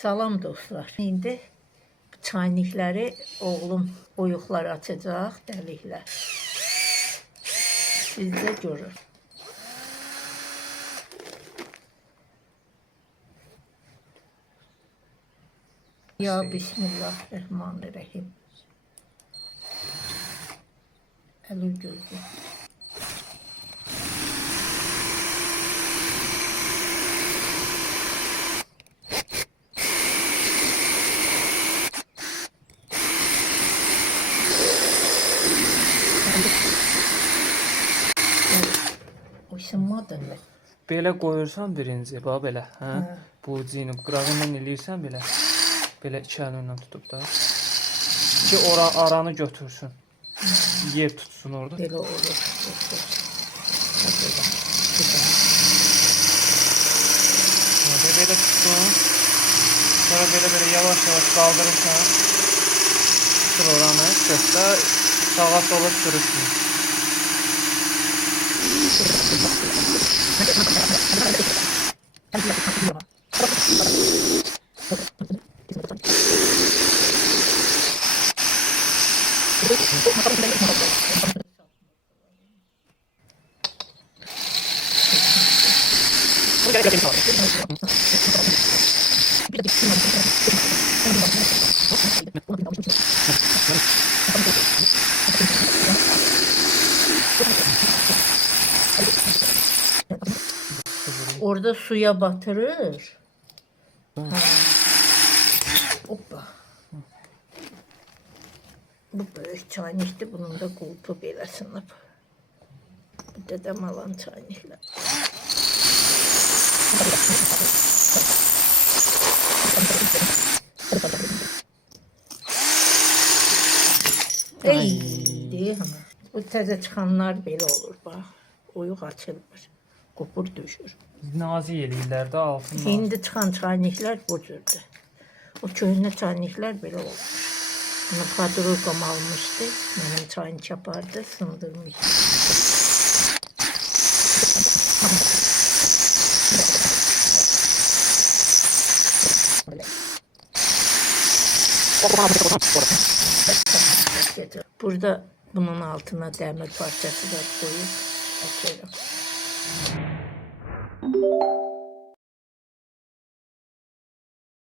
Salam dostlar. İndi çaynikləri oğlum oyuqlar açacaq, dəliklər. Siz də görün. Ya Bismillahirrahmanirrahim. Əli gözü. O ısınmadı mı? Belə qoyursan birinci, bax belə, hə? Bu cini qırağından eləyirsən belə. Belə iki əlinlə tutub da. Ki aranı götürsün. Yer tutsun orada. Belə olur. Belə tutsun. Sonra belə yavaş yavaş qaldırırsan. Tutur oranı. Köftə sağa sola sürürsün. Orada suya batırır. Hoppa. Bu böyük çaynikdir. Bunun da kulpu belə sınıb. Bu dedem alan çaynikler. Ey deyir ama. Bu təzə çıxanlar belə olur bax. Oyuq açılmır. Qopur düşür. Nazik eləyirlər də altından. İndi çıxan çayniklər bu cürdür. O köhnə çayniklər belə olur. Bunu padrogam almışdı. Benim çaynik yapardı, sındırmışdı. Burada bunun altına demir parçası da koyup açıyorum.